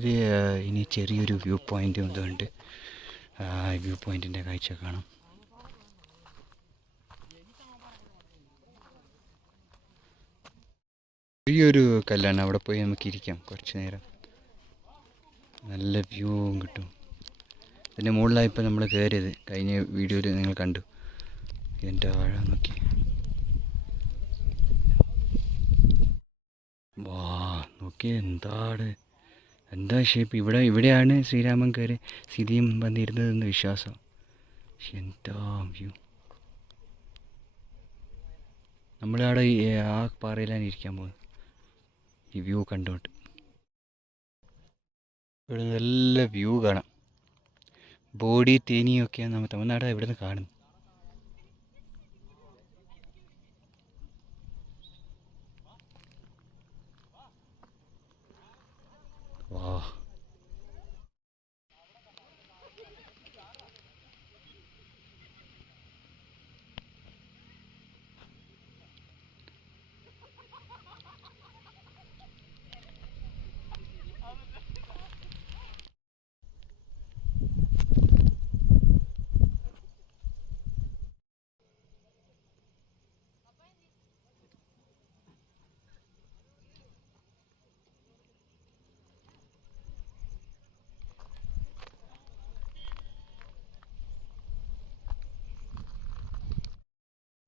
ഇത് ഇനി ചെറിയൊരു വ്യൂ പോയിൻ്റ് ഇതുണ്ട്. വ്യൂ പോയിൻറ്റിൻ്റെ കാഴ്ച കാണാം. ചെറിയൊരു കല്ലാണ്, അവിടെ പോയി നമുക്ക് ഇരിക്കാം കുറച്ച് നേരം. നല്ല വ്യൂവും കിട്ടും. ഇതിൻ്റെ മുകളിലായിപ്പോൾ നമ്മൾ കയറിയത്. കഴിഞ്ഞ വീഡിയോയിൽ നിങ്ങൾ കണ്ടു. ഇതിൻ്റെ താഴെ നോക്കി, വാ നോക്കി എന്താ ഷേപ്പ്. ഇവിടെയാണ് ശ്രീരാമൻ കയറി സീതയും വന്നിരുന്നതെന്ന് വിശ്വാസം. പക്ഷെ എന്താ വ്യൂ. നമ്മളവിടെ ആ പാറയിലാണ് ഇരിക്കാൻ പോകുന്നത്, ഈ വ്യൂ കണ്ടുകൊണ്ട്. ഇവിടെ നല്ല വ്യൂ കാണാം. ബോഡി തേനിയൊക്കെയാണ് നമ്മൾ തമിഴ്നാട് ഇവിടെ നിന്ന് കാണുന്നത്. വാ,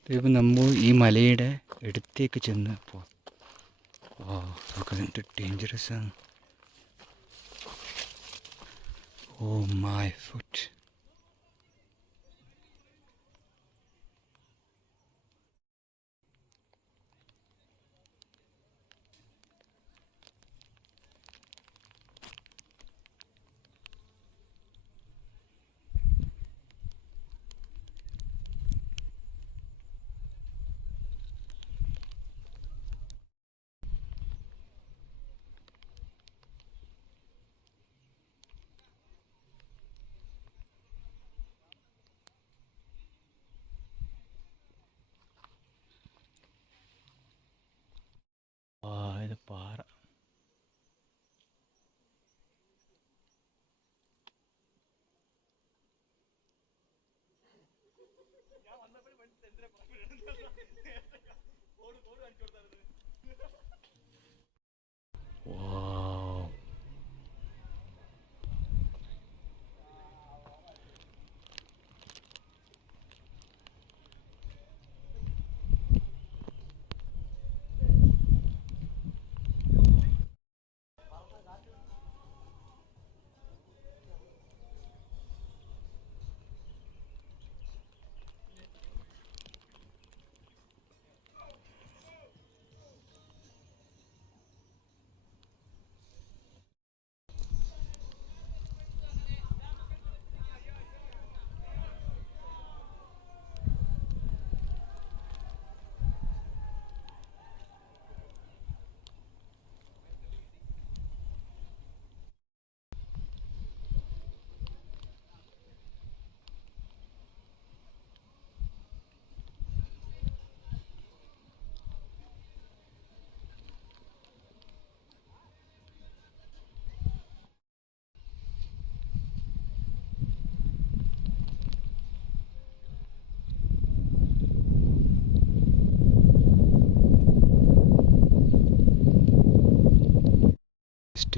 ഇതിപ്പോൾ നമ്മൾ ഈ മലയുടെ അടുത്തേക്ക് ചെന്ന് പോവാം. വാ, നോക്കാൻ എന്ത് ഡേഞ്ചറസ് ആണ്. Oh my foot. ഇത് പാറ. വാവ്,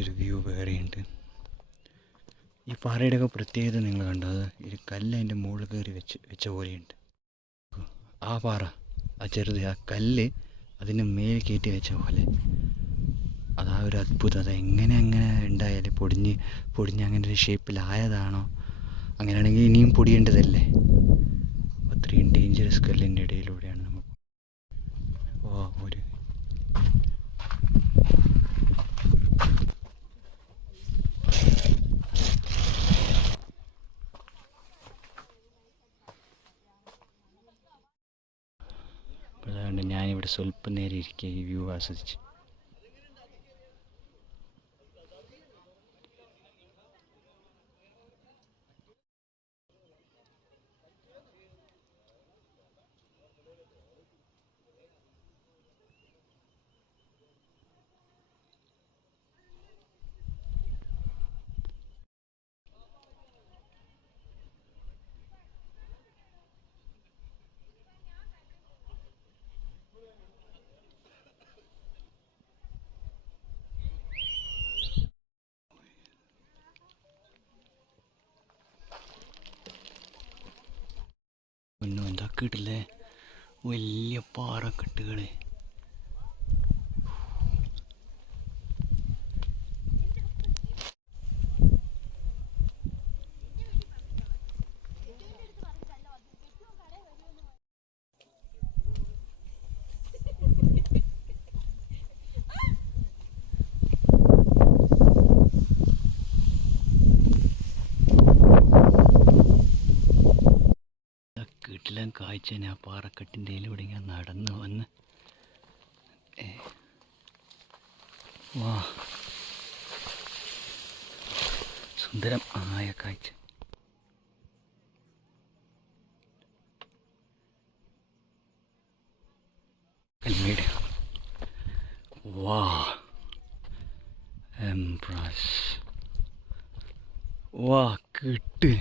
ഒരു വ്യൂ വേറെയുണ്ട്. ഈ പാറയുടെയൊക്കെ പ്രത്യേകത നിങ്ങൾ കണ്ടോ? അത് ഒരു കല്ല് അതിൻ്റെ മുകളിൽ കയറി വെച്ച പോലെയുണ്ട്. ആ പാറ, ആ ചെറുത്, ആ കല്ല് അതിന് മേൽ കയറ്റി വെച്ച പോലെ. അതാ ഒരു അത്ഭുതം. അത് എങ്ങനെ അങ്ങനെ ഉണ്ടായാലും പൊടിഞ്ഞ് അങ്ങനെ ഒരു ഷേപ്പിലായതാണോ? അങ്ങനെയാണെങ്കിൽ ഇനിയും പൊടിയേണ്ടതല്ലേ. അത്രയും ഡേഞ്ചറസ് കല്ലിൻ്റെ ഇടയിലൂടെയാണ് നമ്മൾ. ഓ, ഒരു അതുകൊണ്ട് ഞാനിവിടെ സ്വല്പം നേരം ഇരിക്കുക, ഈ വ്യൂ ആസ്വദിച്ച്. കിട്ടില്ലേ വലിയ പാറക്കെട്ടുകൾ. കിട്ടില്ല കാഴ്ച. ആ പാറക്കെട്ടിൻ്റെ ഇതിലൂടെ ഇങ്ങനെ നടന്ന് വന്ന് വാ സുന്ദരം ആയ കാഴ്ച. കൽമേട് വാ എംപ്രസ് വാ കിട്ട്.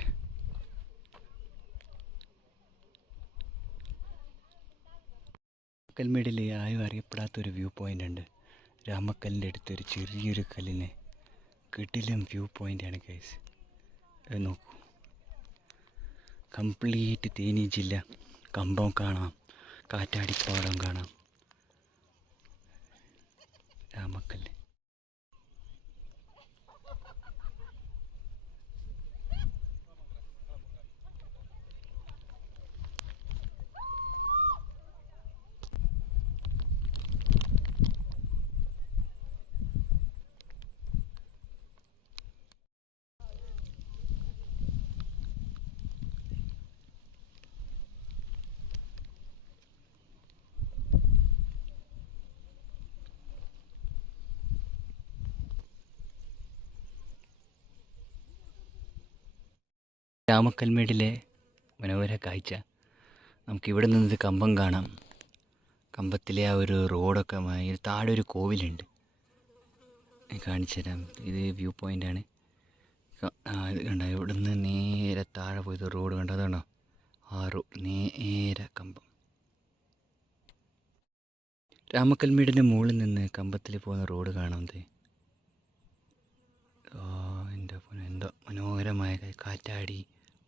രാമക്കൽമേടിൽ ആരും അറിയപ്പെടാത്തൊരു വ്യൂ പോയിൻ്റ് ഉണ്ട്. രാമക്കല്ലിൻ്റെ അടുത്തൊരു ചെറിയൊരു കല്ലിന് കിടിലം വ്യൂ പോയിൻ്റാണ് ഗൈസ്. നോക്കൂ, കംപ്ലീറ്റ് തേനി ജില്ല. കമ്പം കാണാം, കാറ്റാടിപ്പാടം കാണാം. രാമക്കല്ല് രാമക്കൽമേടിലെ മനോഹര കാഴ്ച. നമുക്കിവിടെ നിന്ന് കമ്പം കാണാം. കമ്പത്തിലെ ആ ഒരു റോഡൊക്കെ താഴെ ഒരു കോവിലുണ്ട്, കാണിച്ചു തരാം. ഇത് വ്യൂ പോയിൻ്റാണ്. ഇത് കണ്ടോ, ഇവിടെ നിന്ന് നേരെ താഴെ പോയത് റോഡ് കണ്ടോ, അതാണോ ആ റോഡ് നേരെ കമ്പം. രാമക്കൽമേടിൻ്റെ മുകളിൽ നിന്ന് കമ്പത്തിൽ പോകുന്ന റോഡ് കാണാം. എൻ്റെ എന്തോ മനോഹരമായ കാറ്റാടി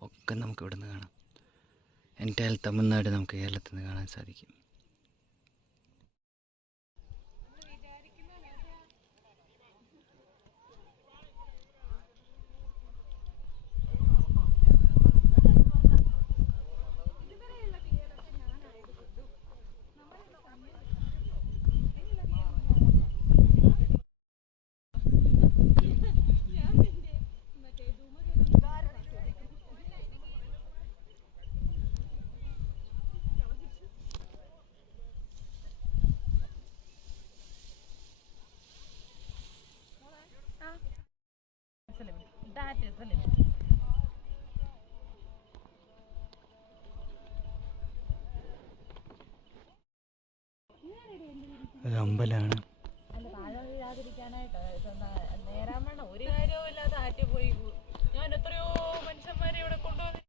ഒക്കെ നമുക്ക് ഇവിടെ നിന്ന് കാണാം. എൻ്റെ തമിഴ്നാട് നമുക്ക് കേരളത്തിൽ നിന്ന് കാണാൻ സാധിക്കും. That is a limit. ഒരു അമ്പലമാണ്. അല്ല താഴെ വീഴാതിരിക്കാനായിട്ട് നേരാമണ്ണം ഒരു കാര്യവും ഇല്ലാതെ ആറ്റി പോയി. ഞാൻ എത്രയോ